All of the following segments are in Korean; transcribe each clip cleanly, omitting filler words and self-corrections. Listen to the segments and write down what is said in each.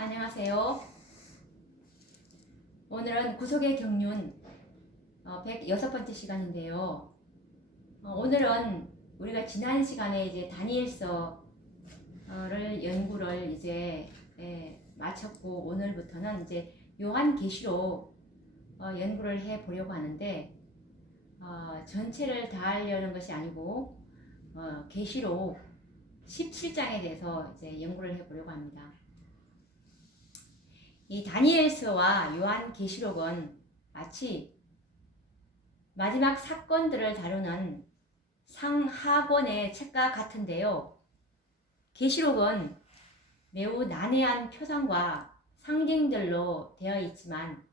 안녕하세요. 오늘은 구속의 경륜 106번째 시간인데요. 오늘은 우리가 지난 시간에 이제 다니엘서를 연구를 이제 마쳤고, 오늘부터는 이제 요한계시록 연구를 해 보려고 하는데, 전체를 다 하려는 것이 아니고 계시록 17장에 대해서 이제 연구를 해 보려고 합니다. 이 다니엘서와 요한계시록은 마치 마지막 사건들을 다루는 상하권의 책과 같은데요. 계시록은 매우 난해한 표상과 상징들로 되어 있지만,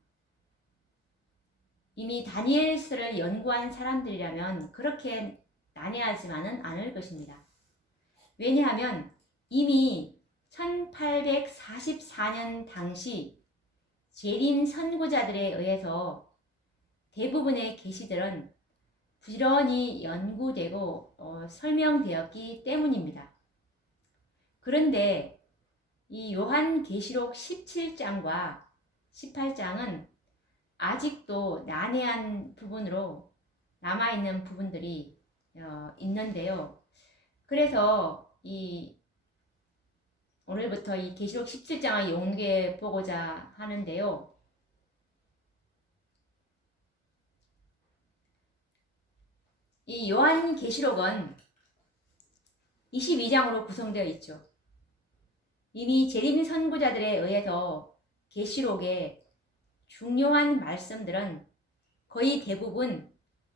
이미 다니엘서를 연구한 사람들이라면 그렇게 난해하지만은 않을 것입니다. 왜냐하면 이미 1844년 당시 재림 선구자들에 의해서 대부분의 계시들은 부지런히 연구되고 설명되었기 때문입니다. 그런데 이 요한계시록 17장과 18장은 아직도 난해한 부분으로 남아있는 부분들이 있는데요. 그래서 오늘부터 이 계시록 17장을 연구해 보고자 하는데요. 이 요한계시록은 22장으로 구성되어 있죠. 이미 재림 선구자들에 의해서 계시록의 중요한 말씀들은 거의 대부분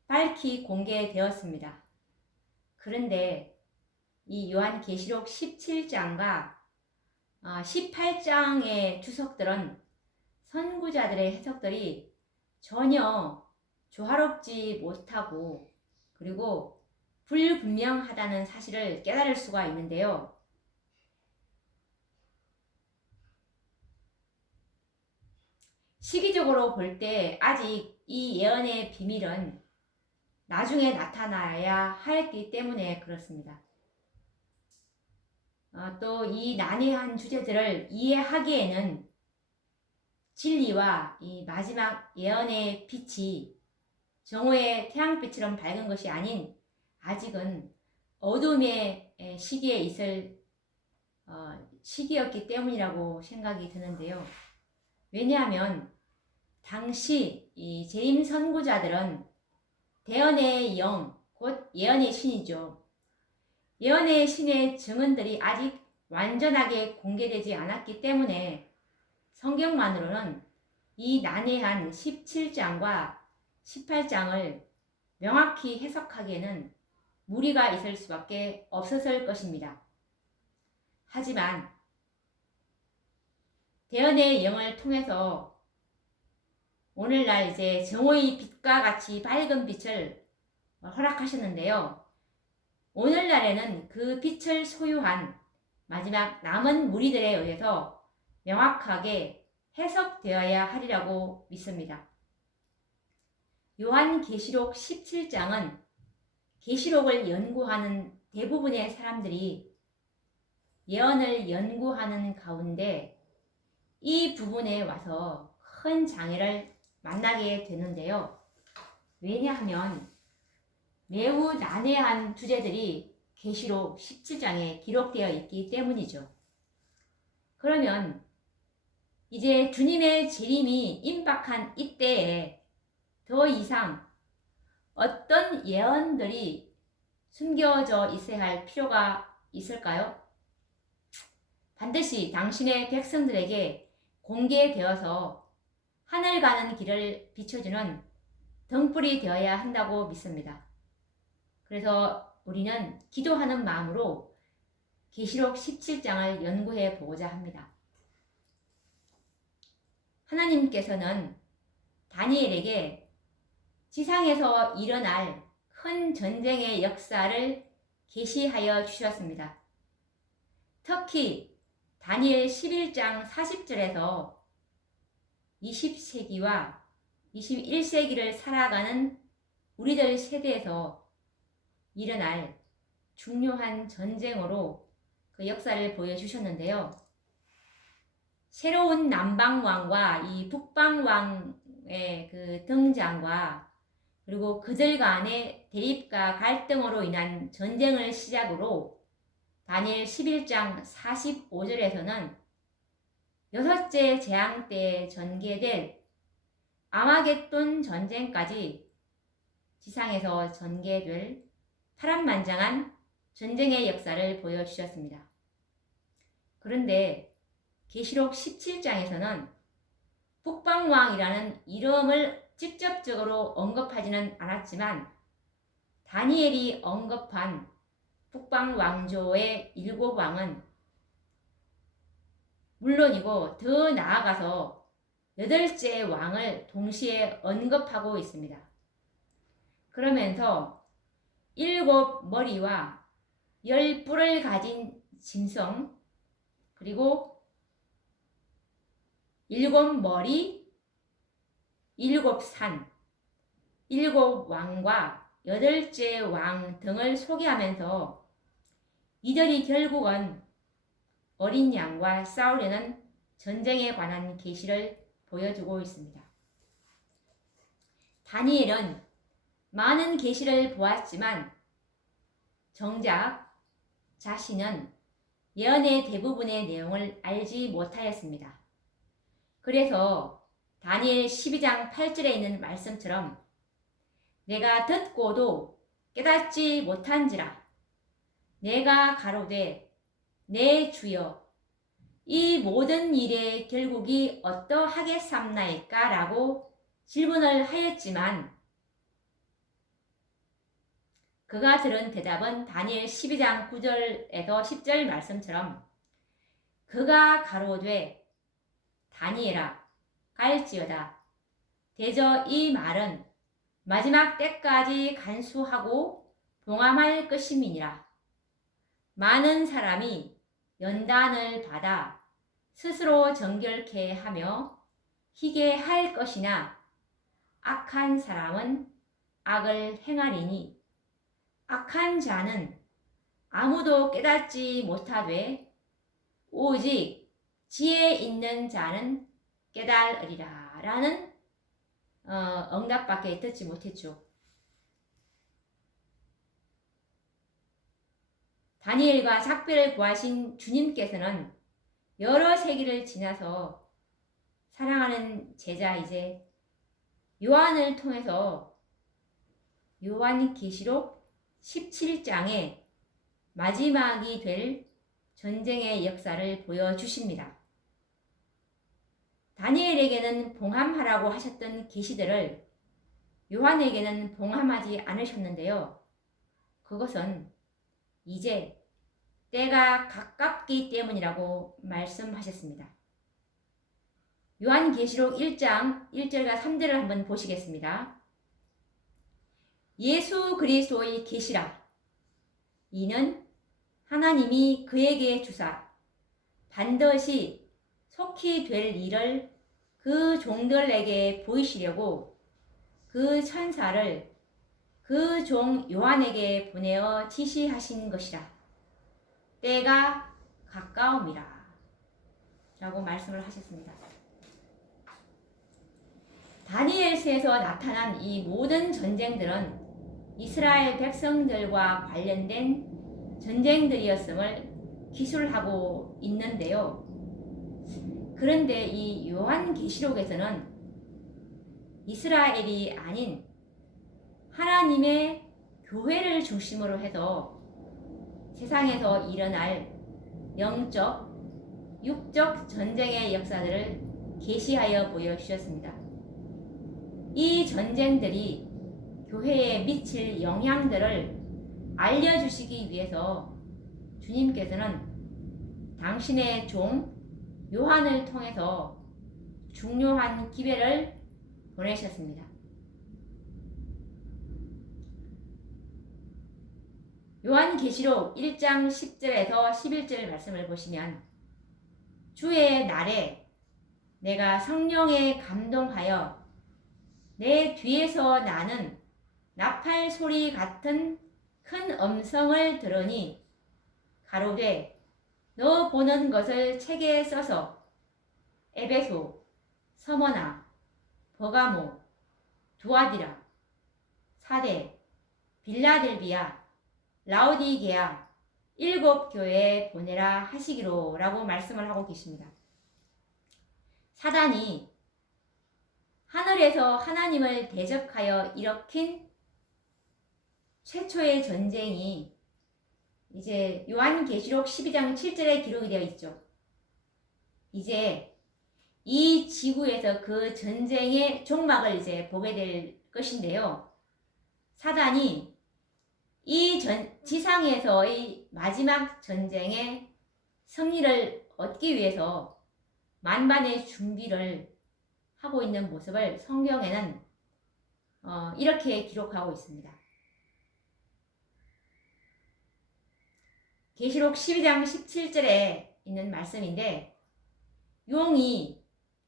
밝히 공개되었습니다. 그런데 이 요한계시록 17장과 18장의 주석들은 선구자들의 해석들이 전혀 조화롭지 못하고, 그리고 불분명하다는 사실을 깨달을 수가 있는데요. 시기적으로 볼 때 아직 이 예언의 비밀은 나중에 나타나야 하기 때문에 그렇습니다. 또 이 난해한 주제들을 이해하기에는 진리와 이 마지막 예언의 빛이 정오의 태양빛처럼 밝은 것이 아닌 아직은 어둠의 시기에 있을 시기였기 때문이라고 생각이 드는데요. 왜냐하면 당시 이 재림 선구자들은 대언의 영, 곧 예언의 신이죠. 예언의 신의 증언들이 아직 완전하게 공개되지 않았기 때문에 성경만으로는 이 난해한 17장과 18장을 명확히 해석하기에는 무리가 있을 수밖에 없었을 것입니다. 하지만 대언의 영을 통해서 오늘날 이제 정오의 빛과 같이 밝은 빛을 허락하셨는데요. 오늘날에는 그 빛을 소유한 마지막 남은 무리들에 의해서 명확하게 해석되어야 하리라고 믿습니다. 요한계시록 17장은 계시록을 연구하는 대부분의 사람들이 예언을 연구하는 가운데 이 부분에 와서 큰 장애를 만나게 되는데요. 왜냐하면 매우 난해한 주제들이 계시록 17장에 기록되어 있기 때문이죠. 그러면 이제 주님의 재림이 임박한 이때에 더 이상 어떤 예언들이 숨겨져 있어야 할 필요가 있을까요? 반드시 당신의 백성들에게 공개되어서 하늘 가는 길을 비춰주는 등불이 되어야 한다고 믿습니다. 그래서 우리는 기도하는 마음으로 계시록 17장을 연구해 보고자 합니다. 하나님께서는 다니엘에게 지상에서 일어날 큰 전쟁의 역사를 계시하여 주셨습니다. 특히 다니엘 11장 40절에서 20세기와 21세기를 살아가는 우리들 세대에서 일어날 중요한 전쟁으로 그 역사를 보여주셨는데요. 새로운 남방왕과 이 북방왕의 그 등장과 그리고 그들 간의 대립과 갈등으로 인한 전쟁을 시작으로 다니엘 11장 45절에서는 여섯째 재앙 때 전개될 아마겟돈 전쟁까지 지상에서 전개될 파란만장한 전쟁의 역사를 보여주셨습니다. 그런데 계시록 17장에서는 북방왕이라는 이름을 직접적으로 언급하지는 않았지만 다니엘이 언급한 북방왕조의 7왕은 물론이고 더 나아가서 8째 왕을 동시에 언급하고 있습니다. 그러면서 7머리와 10뿔을 가진 짐승 그리고 7머리, 7산, 7왕과 8째 왕 등을 소개하면서 이들이 결국은 어린 양과 싸우려는 전쟁에 관한 계시를 보여주고 있습니다. 다니엘은 많은 계시를 보았지만 정작 자신은 예언의 대부분의 내용을 알지 못하였습니다. 그래서 다니엘 12장 8절에 있는 말씀처럼 내가 듣고도 깨닫지 못한지라 내가 가로되 내 주여 이 모든 일의 결국이 어떠하겠삼나이까 라고 질문을 하였지만 그가 들은 대답은 다니엘 12장 9절에서 10절 말씀처럼 그가 가로되 다니엘아 갈지어다 대저 이 말은 마지막 때까지 간수하고 봉함할 것임이니라. 많은 사람이 연단을 받아 스스로 정결케 하며 희게 할 것이나 악한 사람은 악을 행하리니 악한 자는 아무도 깨닫지 못하되 오직 지혜 있는 자는 깨달으리라 라는 응답밖에 듣지 못했죠. 다니엘과 작별을 구하신 주님께서는 여러 세기를 지나서 사랑하는 제자 이제 요한을 통해서 요한계시록 17장의 마지막이 될 전쟁의 역사를 보여주십니다. 다니엘에게는 봉함하라고 하셨던 계시들을 요한에게는 봉함하지 않으셨는데요. 그것은 이제 때가 가깝기 때문이라고 말씀하셨습니다. 요한계시록 1장 1절과 3절을 한번 보시겠습니다. 예수 그리스도의 계시라. 이는 하나님이 그에게 주사 반드시 속히 될 일을 그 종들에게 보이시려고 그 천사를 그 종 요한에게 보내어 지시하신 것이라. 때가 가까움이라. 라고 말씀을 하셨습니다. 다니엘서에서 나타난 이 모든 전쟁들은 이스라엘 백성들과 관련된 전쟁들이었음을 기술하고 있는데요. 그런데 이 요한계시록에서는 이스라엘이 아닌 하나님의 교회를 중심으로 해서 세상에서 일어날 영적, 육적 전쟁의 역사들을 계시하여 보여주셨습니다. 이 전쟁들이 교회에 미칠 영향들을 알려주시기 위해서 주님께서는 당신의 종 요한을 통해서 중요한 기회를 보내셨습니다. 요한계시록 1장 10절에서 11절 말씀을 보시면 주의 날에 내가 성령에 감동하여 내 뒤에서 나는 나팔 소리 같은 큰 음성을 들으니 가로되 너 보는 것을 책에 써서 에베소, 서머나, 버가모, 두아디라, 사대, 빌라델비아, 라오디게아 7교회에 보내라 하시기로 라고 말씀을 하고 계십니다. 사단이 하늘에서 하나님을 대적하여 일으킨 최초의 전쟁이 이제 요한계시록 12장 7절에 기록이 되어 있죠. 이제 이 지구에서 그 전쟁의 종막을 이제 보게 될 것인데요. 사단이 이 지상에서의 마지막 전쟁의 승리를 얻기 위해서 만반의 준비를 하고 있는 모습을 성경에는 이렇게 기록하고 있습니다. 계시록 12장 17절에 있는 말씀인데, 용이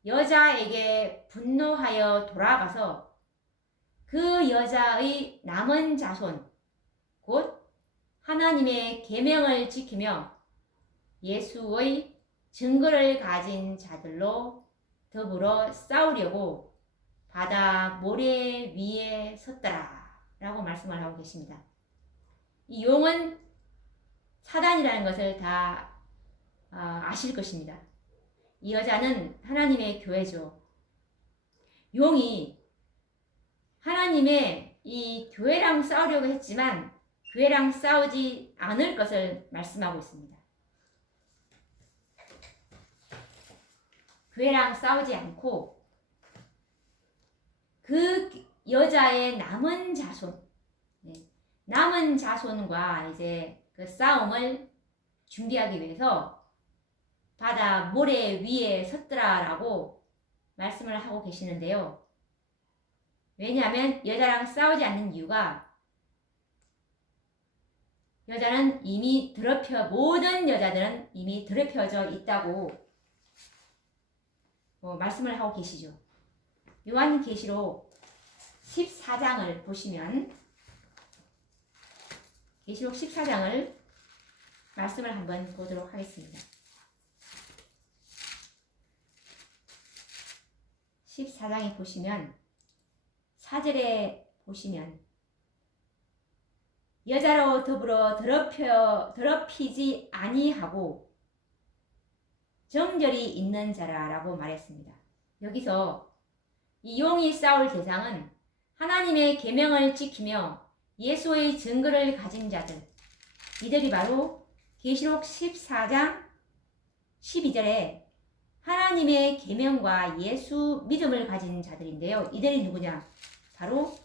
여자에게 분노하여 돌아가서 그 여자의 남은 자손 곧 하나님의 계명을 지키며 예수의 증거를 가진 자들로 더불어 싸우려고 바다 모래 위에 섰더라 라고 말씀을 하고 계십니다. 이 용은 사단이라는 것을 다 아실 것입니다. 이 여자는 하나님의 교회죠. 용이 하나님의 이 교회랑 싸우려고 했지만 교회랑 싸우지 않을 것을 말씀하고 있습니다. 교회랑 싸우지 않고 그 여자의 남은 자손, 남은 자손과 이제 그 싸움을 준비하기 위해서 바다 모래 위에 섰더라라고 말씀을 하고 계시는데요. 왜냐하면 여자랑 싸우지 않는 이유가 여자는 이미 모든 여자들은 이미 더럽혀져 있다고 말씀을 하고 계시죠. 요한계시록 14장을 보시면 계시록 14장을 말씀을 한번 보도록 하겠습니다. 14장에 보시면 4절에 보시면 여자로 더불어 더럽히지 아니하고 정결이 있는 자라라고 말했습니다. 여기서 이 용이 싸울 대상은 하나님의 계명을 지키며 예수의 증거를 가진 자들, 이들이 바로 계시록 14장 12절에 하나님의 계명과 예수 믿음을 가진 자들인데요. 이들이 누구냐? 바로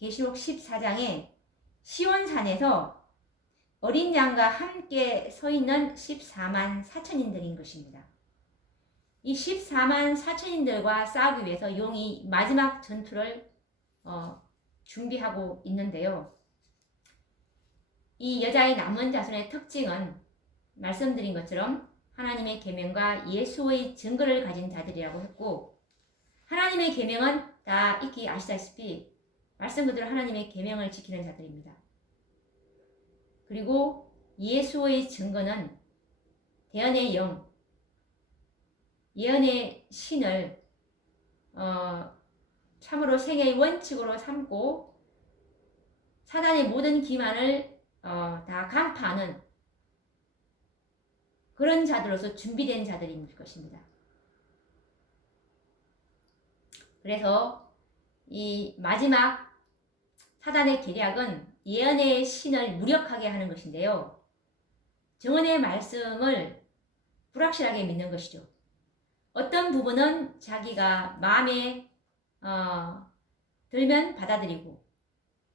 계시록 14장에 시온산에서 어린 양과 함께 서 있는 14만 4천인들인 것입니다. 이 14만 4천인들과 싸우기 위해서 용이 마지막 전투를 준비하고 있는데요. 이 여자의 남은 자손의 특징은 말씀드린 것처럼 하나님의 계명과 예수의 증거를 가진 자들이라고 했고, 하나님의 계명은 다 익히 아시다시피 말씀 그대로 하나님의 계명을 지키는 자들입니다. 그리고 예수의 증거는 대언의 영, 예언의 신을 참으로 생애의 원칙으로 삼고 사단의 모든 기만을 다 간파하는 그런 자들로서 준비된 자들인 것입니다. 그래서 이 마지막 사단의 계략은 예언의 신을 무력하게 하는 것인데요. 정언의 말씀을 불확실하게 믿는 것이죠. 어떤 부분은 자기가 마음에 들면 받아들이고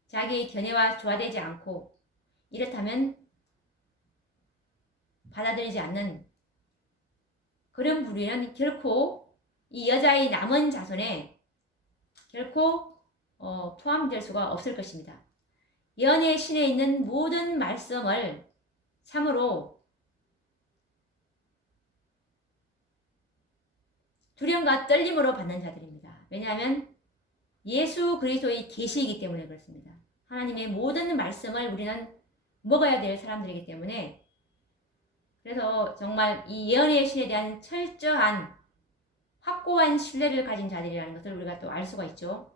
자기의 견해와 조화되지 않고 이렇다면 받아들이지 않는 그런 부류는 결코 이 여자의 남은 자손에 결코 포함될 수가 없을 것입니다. 예언의 신에 있는 모든 말씀을 참으로 두려움과 떨림으로 받는 자들입니다. 왜냐하면 예수 그리스도의 계시이기 때문에 그렇습니다. 하나님의 모든 말씀을 우리는 먹어야 될 사람들이기 때문에 그래서 정말 이 예언의 신에 대한 철저한 확고한 신뢰를 가진 자들이라는 것을 우리가 또 알 수가 있죠.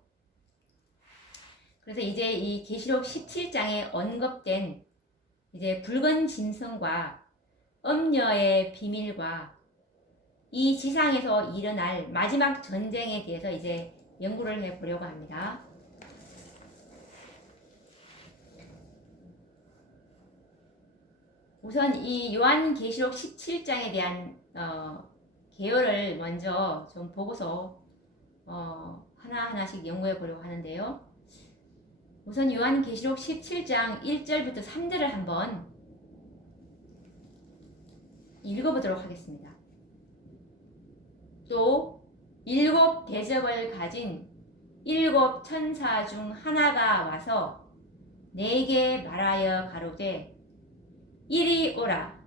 그래서 이제 이 계시록 17장에 언급된 이제 붉은 짐승과 음녀의 비밀과 이 지상에서 일어날 마지막 전쟁에 대해서 이제 연구를 해보려고 합니다. 우선 이 요한계시록 17장에 대한 개요를 먼저 좀 보고서 하나하나씩 연구해 보려고 하는데요. 우선 요한계시록 17장 1절부터 3절을 한번 읽어보도록 하겠습니다. 또 일곱 대접을 가진 일곱 천사 중 하나가 와서 내게 말하여 가로되 이리 오라.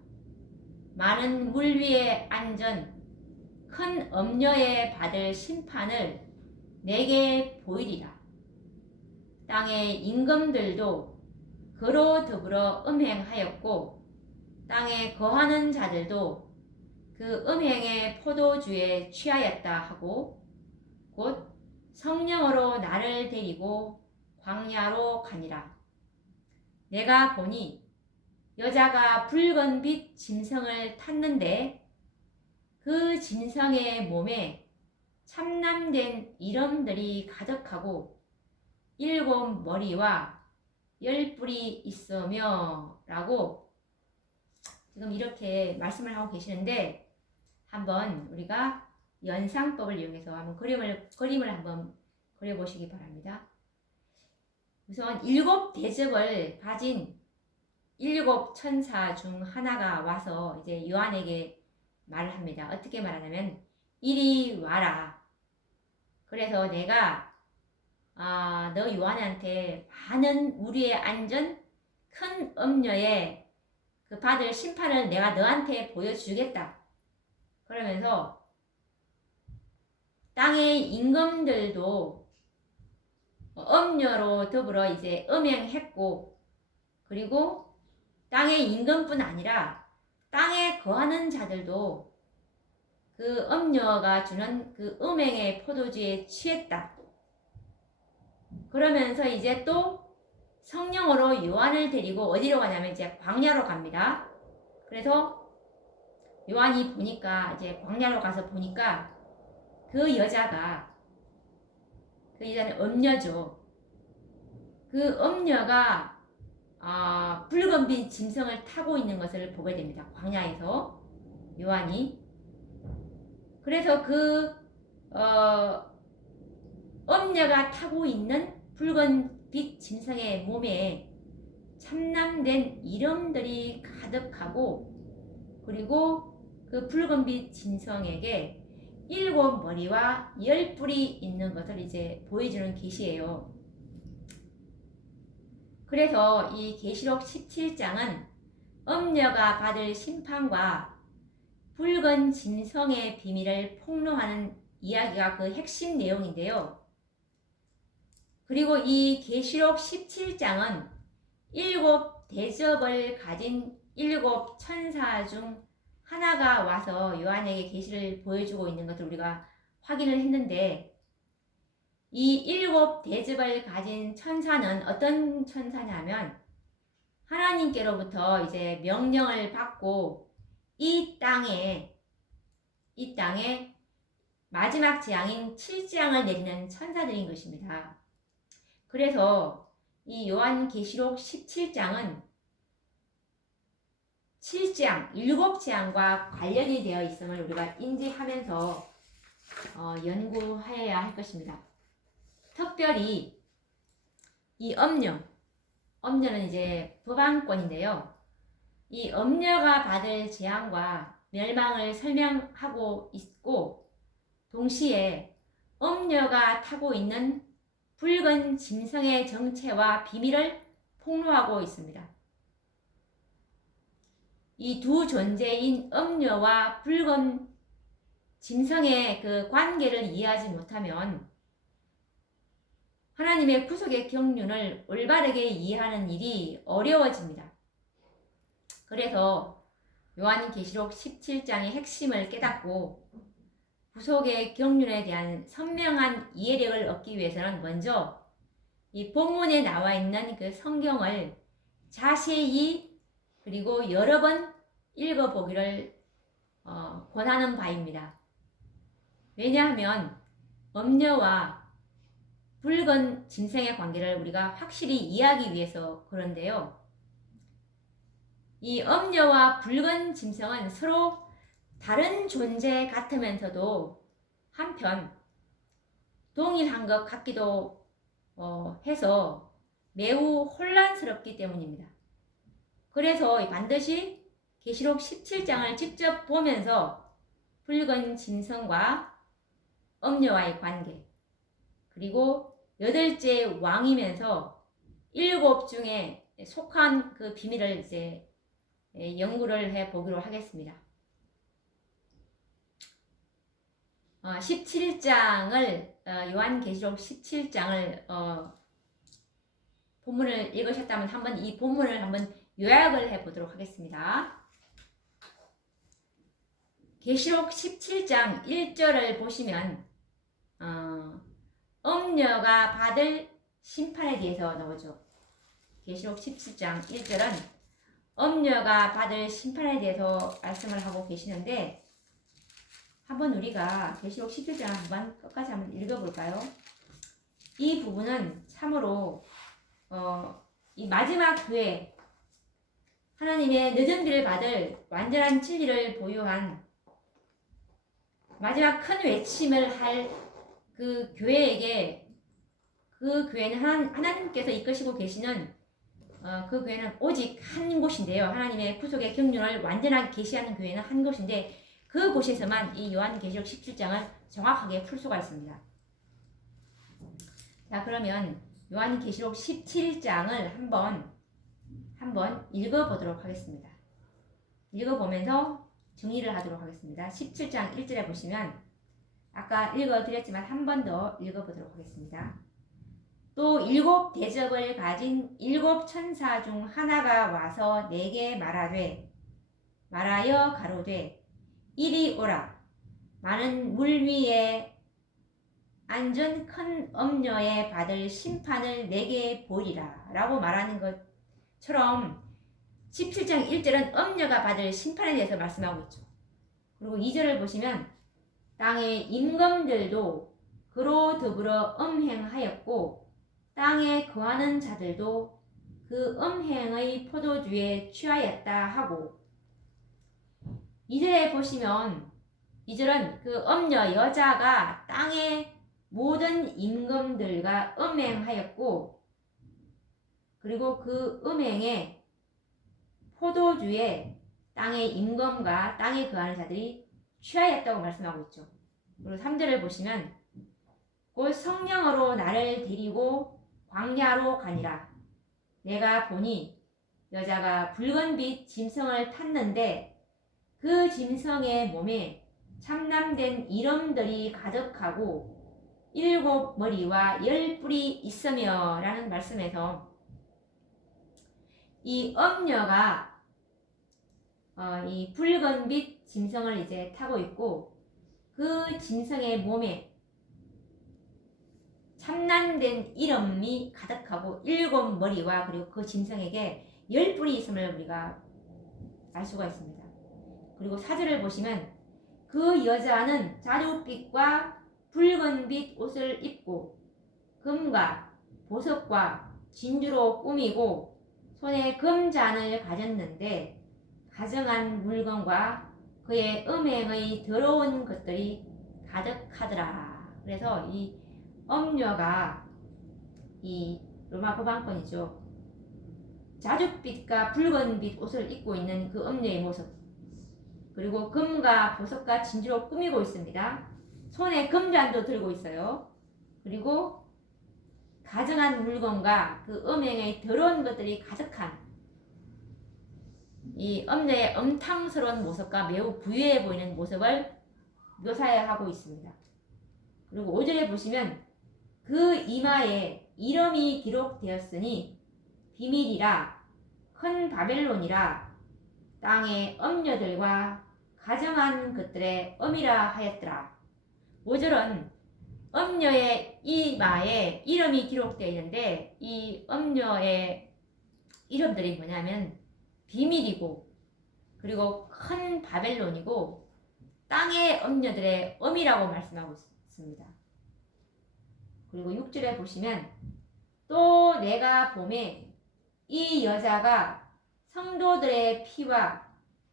많은 물 위에 앉은 큰 엄녀에 받을 심판을 내게 보이리라. 땅의 임금들도 그로 더불어 음행하였고 땅에 거하는 자들도 그 음행의 포도주에 취하였다 하고 곧 성령으로 나를 데리고 광야로 가니라. 내가 보니 여자가 붉은 빛 짐승을 탔는데 그 짐승의 몸에 참남된 이름들이 가득하고 일곱 머리와 열 뿔이 있으며 라고 지금 이렇게 말씀을 하고 계시는데 한번 우리가 연상법을 이용해서 한번 그림을 한번 그려보시기 바랍니다. 우선 일곱 대접을 가진 일곱 천사 중 하나가 와서 이제 요한에게 말을 합니다. 어떻게 말하냐면 이리 와라. 그래서 내가 너 요한한테 많은 무리에 앉은 큰 음녀의 그 받을 심판을 내가 너한테 보여주겠다. 그러면서 땅의 임금들도 음녀로 더불어 이제 음행했고 그리고 땅의 임금뿐 아니라 땅에 거하는 자들도 그 음녀가 주는 그 음행의 포도주에 취했다. 그러면서 이제 또 성령으로 요한을 데리고 어디로 가냐면 이제 광야로 갑니다. 그래서 요한이 보니까 이제 광야로 가서 보니까 그 여자는 음녀죠. 그 음녀가 붉은 빛 짐승을 타고 있는 것을 보게 됩니다. 광야에서 요한이. 그래서 그 음녀가 타고 있는 붉은 빛 짐승의 몸에 참남된 이름들이 가득하고 그리고 그 붉은 빛 짐승에게 일곱 머리와 열 뿔이 있는 것을 이제 보여주는 계시예요. 그래서 이 계시록 17장은 음녀가 받을 심판과 붉은 짐승의 비밀을 폭로하는 이야기가 그 핵심 내용인데요. 그리고 이 계시록 17장은 일곱 대접을 가진 일곱 천사 중 하나가 와서 요한에게 계시를 보여주고 있는 것을 우리가 확인을 했는데 이 일곱 대접을 가진 천사는 어떤 천사냐면 하나님께로부터 이제 명령을 받고 이 땅에 마지막 재앙인 7재앙을 내리는 천사들인 것입니다. 그래서 이 요한계시록 17장은 7재앙, 7재앙과 관련이 되어 있음을 우리가 인지하면서 연구해야 할 것입니다. 특별히 이 엄녀는 이제 법안권인데요. 이 엄녀가 받을 재앙과 멸망을 설명하고 있고 동시에 엄녀가 타고 있는 붉은 짐승의 정체와 비밀을 폭로하고 있습니다. 이 두 존재인 음녀와 붉은 짐승의 그 관계를 이해하지 못하면 하나님의 구속의 경륜을 올바르게 이해하는 일이 어려워집니다. 그래서 요한계시록 17장의 핵심을 깨닫고 구속의 경륜에 대한 선명한 이해력을 얻기 위해서는 먼저 이 본문에 나와 있는 그 성경을 자세히 그리고 여러 번 읽어보기를 권하는 바입니다. 왜냐하면 엄녀와 붉은 짐승의 관계를 우리가 확실히 이해하기 위해서 그런데요. 이 엄녀와 붉은 짐승은 서로 다른 존재 같으면서도 한편 동일한 것 같기도 해서 매우 혼란스럽기 때문입니다. 그래서 반드시 계시록 17장을 직접 보면서 붉은 짐승과 엄녀와의 관계, 그리고 8째 왕이면서 7 중에 속한 그 비밀을 이제 연구를 해 보기로 하겠습니다. 17장을 요한계시록 17장을 본문을 읽으셨다면 한번 이 본문을 한번 요약을 해 보도록 하겠습니다. 계시록 17장 1절을 보시면 엄녀가 받을 심판에 대해서 나오죠. 계시록 17장 1절은 엄녀가 받을 심판에 대해서 말씀을 하고 계시는데 한번 우리가 계시록 17장 한번 끝까지 한번 읽어볼까요? 이 부분은 참으로 이 마지막 교회 하나님의 늦은 비를 받을 완전한 진리를 보유한 마지막 큰 외침을 할 그 교회에게 그 교회는 하나님께서 이끄시고 계시는 그 교회는 오직 한 곳인데요. 하나님의 구속의 경륜을 완전하게 계시하는 교회는 한 곳인데 그 곳에서만 이 요한계시록 17장을 정확하게 풀 수가 있습니다. 자, 그러면 요한계시록 17장을 한번 읽어보도록 하겠습니다. 읽어보면서 정리를 하도록 하겠습니다. 17장 1절에 보시면 아까 읽어드렸지만 한 번 더 읽어보도록 하겠습니다. 또 7 대접을 가진 7 천사 중 하나가 와서 내게 말하여 가로되 이리 오라. 많은 물 위에 앉은 큰 엄녀에 받을 심판을 내게 보리라 라고 말하는 것처럼 17장 1절은 엄녀가 받을 심판에 대해서 말씀하고 있죠. 그리고 2절을 보시면 땅의 임금들도 그로 더불어 음행하였고 땅에 거하는 자들도 그 음행의 포도주에 취하였다 하고 2절에 보시면 2절은 그 엄녀 여자가 땅의 모든 임금들과 음행하였고 그리고 그 음행의 포도주에 땅의 임금과 땅에 거하는 자들이 취하였다고 말씀하고 있죠. 그리고 3절을 보시면 곧 성령으로 나를 데리고 광야로 가니라. 내가 보니 여자가 붉은빛 짐승을 탔는데 그 짐승의 몸에 참남된 이름들이 가득하고 7 머리와 10 뿔이 있으며 라는 말씀에서 이 엄녀가 이 붉은빛 짐승을 이제 타고 있고 그 짐승의 몸에 참난된 이름이 가득하고 7 머리와 그리고 그 짐승에게 10 뿔이 있음을 우리가 알 수가 있습니다. 그리고 4절을 보시면 그 여자는 자줏빛과 붉은빛 옷을 입고 금과 보석과 진주로 꾸미고 손에 금잔을 가졌는데 가정한 물건과 그의 음행의 더러운 것들이 가득하더라. 그래서 이 엄녀가 이 로마 법왕권이죠. 자줏빛과 붉은빛 옷을 입고 있는 그 엄녀의 모습, 그리고 금과 보석과 진주로 꾸미고 있습니다. 손에 금잔도 들고 있어요. 그리고 가정한 물건과 그 음행의 더러운 것들이 가득한 이 엄녀의 엄탕스러운 모습과 매우 부유해 보이는 모습을 묘사하고 있습니다. 그리고 5절에 보시면 그 이마에 이름이 기록되었으니 비밀이라 큰 바벨론이라 땅의 엄녀들과 가정한 것들의 엄이라 하였더라. 5절은 엄녀의 이마에 이름이 기록되어 있는데 이 엄녀의 이름들이 뭐냐면 비밀이고 그리고 큰 바벨론이고 땅의 엄녀들의 엄이라고 말씀하고 있습니다. 그리고 6절에 보시면 또 내가 보매 이 여자가 성도들의 피와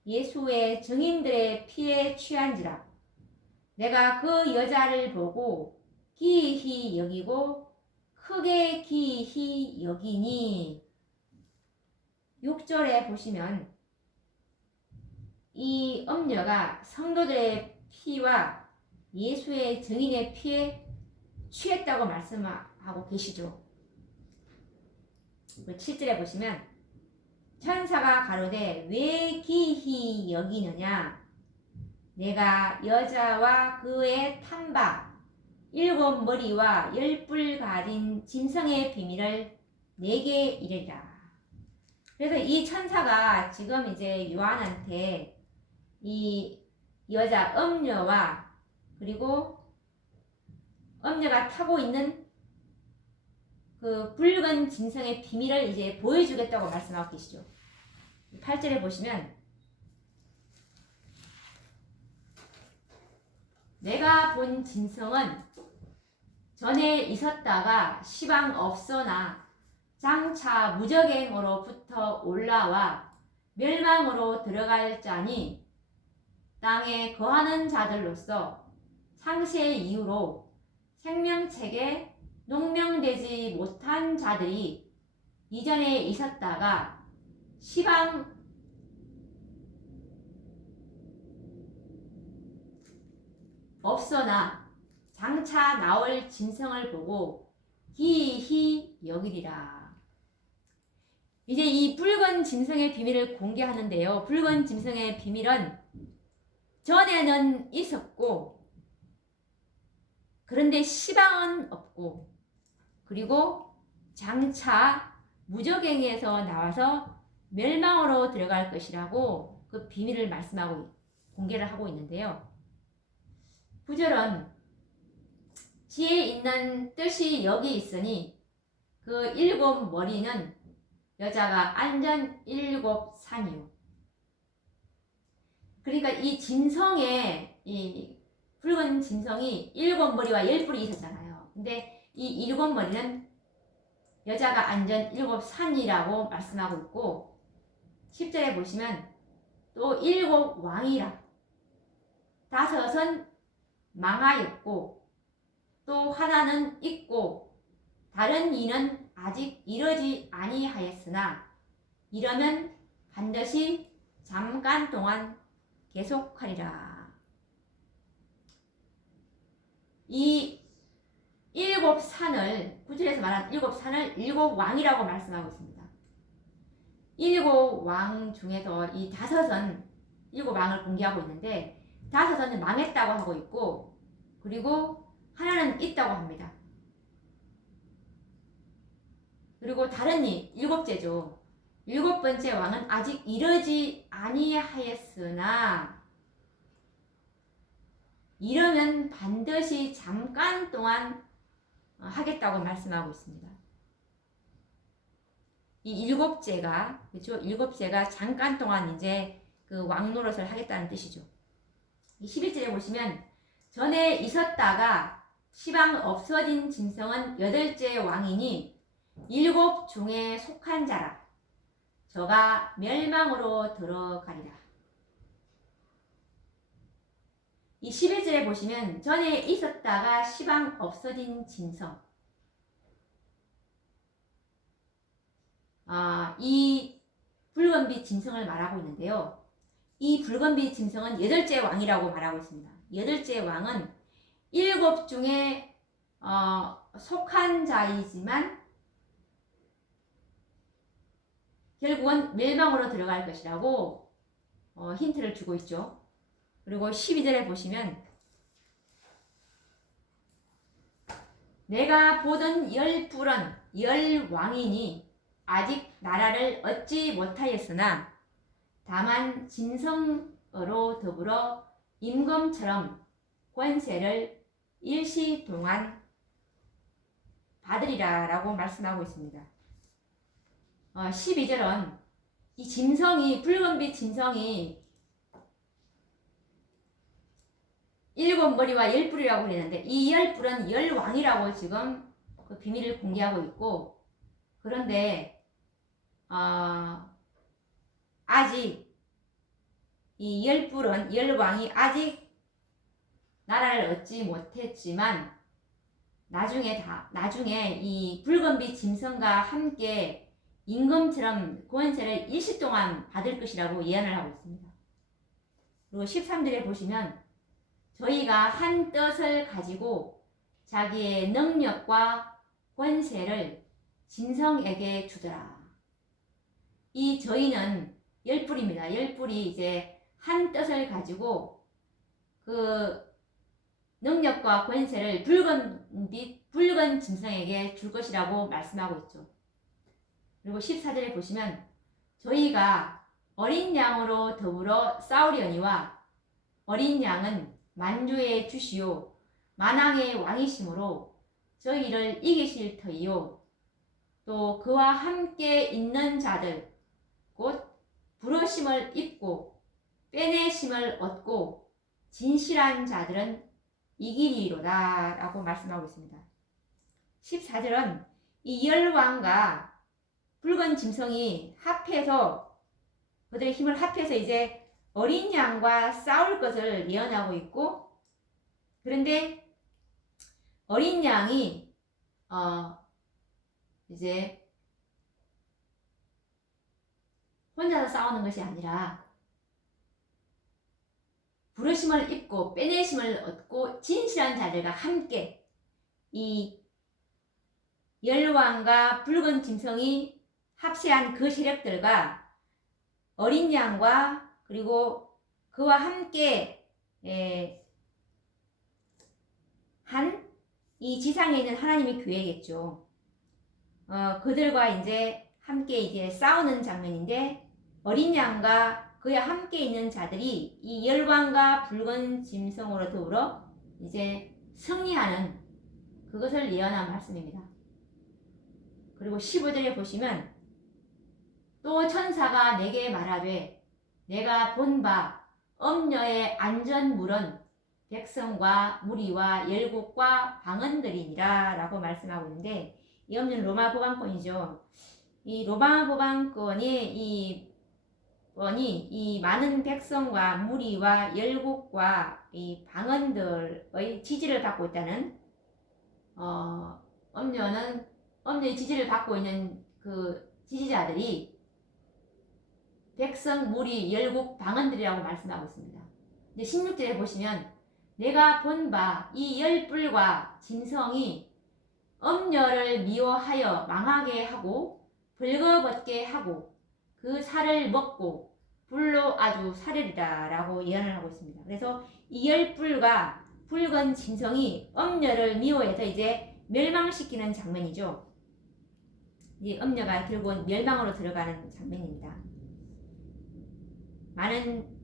예수의 증인들의 피에 취한지라. 내가 그 여자를 보고 기이히 여기고 크게 기이히 여기니. 6절에 보시면 이 엄녀가 성도들의 피와 예수의 증인의 피에 취했다고 말씀하고 계시죠. 7절에 보시면 천사가 가로되 왜 기이히 여기느냐. 내가 여자와 그의 탄바 7 머리와 10뿔 가진 짐승의 비밀을 내게 이르리라. 그래서 이 천사가 지금 이제 요한한테 이 여자 엄녀와 그리고 엄녀가 타고 있는 그 붉은 짐승의 비밀을 이제 보여주겠다고 말씀하고 계시죠. 8절에 보시면 내가 본 짐승은 전에 있었다가 시방 없어나 장차 무적행으로부터 올라와 멸망으로 들어갈 자니 땅에 거하는 자들로서 창세 이후로 생명책에 농명되지 못한 자들이 이전에 있었다가 시방 없어나 장차 나올 짐승을 보고 기이히 여기리라. 이제 이 붉은 짐승의 비밀을 공개하는데요. 붉은 짐승의 비밀은 전에는 있었고 그런데 시방은 없고 그리고 장차 무적행에서 나와서 멸망으로 들어갈 것이라고 그 비밀을 말씀하고 공개를 하고 있는데요. 9절은 지혜 있는 뜻이 여기 있으니 그 7 머리는 여자가 앉은 7 산이요. 그러니까 이 짐승의 이 붉은 짐승이 7 머리와 10뿔이 있었잖아요. 근데 이 7 머리는 여자가 앉은 7 산이라고 말씀하고 있고 10절에 보시면 또 7 왕이라 5은 망하였고 또 하나는 있고 다른 이는 아직 이르지 아니하였으나 이러면 반드시 잠깐 동안 계속하리라. 이 7 산을 9절에서 말한 7 산을 7 왕이라고 말씀하고 있습니다. 7 왕 중에서 이 5은 7 왕을 공개하고 있는데 5은 망했다고 하고 있고 그리고 하나는 있다고 합니다. 그리고 다른 이 7째죠. 7번째 왕은 아직 이르지 아니하였으나 이러면 반드시 잠깐 동안 하겠다고 말씀하고 있습니다. 이 7째가 그렇죠? 7째가 잠깐 동안 이제 그 왕 노릇을 하겠다는 뜻이죠. 11절에 보시면 전에 있었다가 시방 없어진 짐승은 8째 왕이니 7 종에 속한 자라. 저가 멸망으로 들어가리라. 이 11절에 보시면 전에 있었다가 시방 없어진 짐승. 이 붉은빛 짐승을 말하고 있는데요. 이 붉은빛 짐승은 8째 왕이라고 말하고 있습니다. 8째 왕은 7 중에 속한 자이지만 결국은 멸망으로 들어갈 것이라고 힌트를 주고 있죠. 그리고 12절에 보시면 내가 보던 10뿔은 10왕이니 아직 나라를 얻지 못하였으나 다만 짐승으로 더불어 임금처럼 권세를 일시 동안 받으리라 라고 말씀하고 있습니다. 12절은 이 짐승이, 붉은빛 짐승이 7머리와 10뿔이라고 그랬는데 이 10뿔은 10왕이라고 지금 그 비밀을 공개하고 있고, 그런데 아직 이 10뿔은 10왕이 아직 나라를 얻지 못했지만 나중에 이 붉은빛 짐승과 함께 임금처럼 권세를 일시 동안 받을 것이라고 예언을 하고 있습니다. 그리고 13절에 보시면 저희가 한 뜻을 가지고 자기의 능력과 권세를 짐승에게 주더라. 이 저희는 10뿔입니다. 10뿔이 이제 한 뜻을 가지고 그 능력과 권세를 붉은 짐승에게 줄 것이라고 말씀하고 있죠. 그리고 14절에 보시면 저희가 어린 양으로 더불어 싸우려니와 어린 양은 만주의 주시요 만왕의 왕이시므로 저희를 이기실 터이요 또 그와 함께 있는 자들 곧 부르심을 입고 빼내심을 얻고 진실한 자들은 이기리로다 라고 말씀하고 있습니다. 14절은 이 열왕과 붉은 짐승이 합해서 그들의 힘을 합해서 이제 어린 양과 싸울 것을 예언하고 있고, 그런데 어린 양이 이제 혼자서 싸우는 것이 아니라 부르심을 입고 빼내심을 얻고 진실한 자들과 함께 이 열왕과 붉은 짐승이 합세한 그 세력들과 어린 양과 그리고 그와 함께 한 이 지상에 있는 하나님의 교회겠죠. 그들과 이제 함께 이제 싸우는 장면인데 어린 양과 그와 함께 있는 자들이 이 열왕과 붉은 짐승으로 더불어 이제 승리하는 그것을 예언한 말씀입니다. 그리고 15절에 보시면 또 천사가 내게 말하되 내가 본 바 엄녀의 안전물은 백성과 무리와 열국과 방언들이니라 라고 말씀하고 있는데, 이 엄녀는 로마 법왕권이죠. 이 로마 법왕권이 이 많은 백성과 무리와 열국과 이 방언들의 지지를 받고 있다는 엄녀의 지지를 받고 있는 그 지지자들이 백성, 무리, 열국, 방언들이라고 말씀하고 있습니다. 근데 16절에 보시면 내가 본 바 이 열뿔과 짐승이 엄녀를 미워하여 망하게 하고 벌거벗게 하고 그 살을 먹고 불로 아주 사르리라 라고 예언을 하고 있습니다. 그래서 이 열뿔과 붉은 짐승이 엄녀를 미워해서 이제 멸망시키는 장면이죠. 이 엄녀가 결국은 멸망으로 들어가는 장면입니다. 많은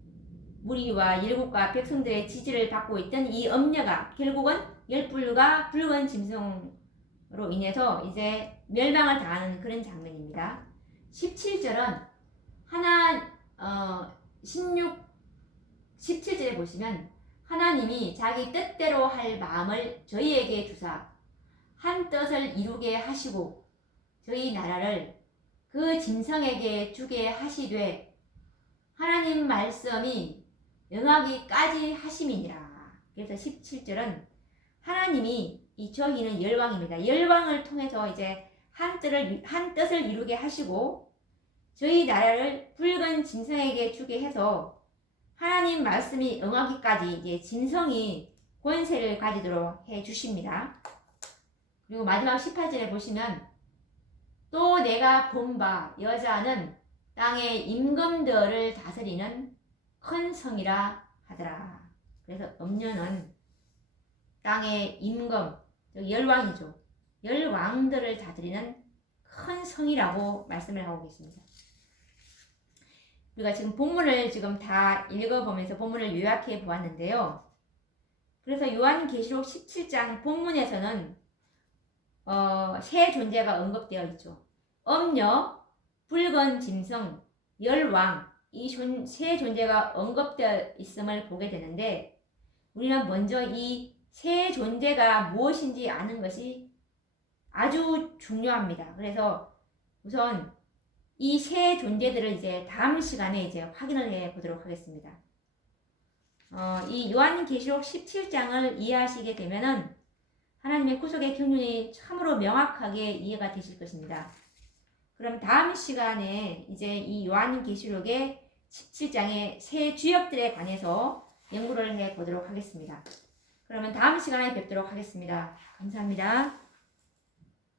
무리와 열국과 백성들의 지지를 받고 있던 이 엄녀가 결국은 열뿔과 붉은 짐승으로 인해서 이제 멸망을 당하는 그런 장면입니다. 17절은 17절에 보시면 하나님이 자기 뜻대로 할 마음을 저희에게 주사 한 뜻을 이루게 하시고 저희 나라를 그 짐승에게 주게 하시되 하나님 말씀이 응하기까지 하심이니라. 그래서 17절은 하나님이 이 저희는 열왕입니다. 열왕을 통해서 이제 한 뜻을 이루게 하시고 저희 나라를 붉은 짐승에게 주게 해서 하나님 말씀이 응하기까지 이제 짐승이 권세를 가지도록 해 주십니다. 그리고 마지막 18절에 보시면 또 내가 본 바 여자는 땅의 임금들을 다스리는 큰 성이라 하더라. 그래서 엄녀는 땅의 임금, 열왕이죠. 열왕들을 다스리는 큰 성이라고 말씀을 하고 계십니다. 우리가 지금 본문을 지금 다 읽어보면서 본문을 요약해 보았는데요. 그래서 요한계시록 17장 본문에서는 세 존재가 언급되어 있죠. 엄녀, 붉은 짐승, 열왕, 이 세 존재가 언급되어 있음을 보게 되는데, 우리는 먼저 이 세 존재가 무엇인지 아는 것이 아주 중요합니다. 그래서 우선 이 세 존재들을 이제 다음 시간에 이제 확인을 해 보도록 하겠습니다. 이 요한계시록 17장을 이해하시게 되면은 하나님의 구속의 경륜이 참으로 명확하게 이해가 되실 것입니다. 그럼 다음 시간에 이제 이 요한계시록의 17장의 세 주역들에 관해서 연구를 해 보도록 하겠습니다. 그러면 다음 시간에 뵙도록 하겠습니다. 감사합니다.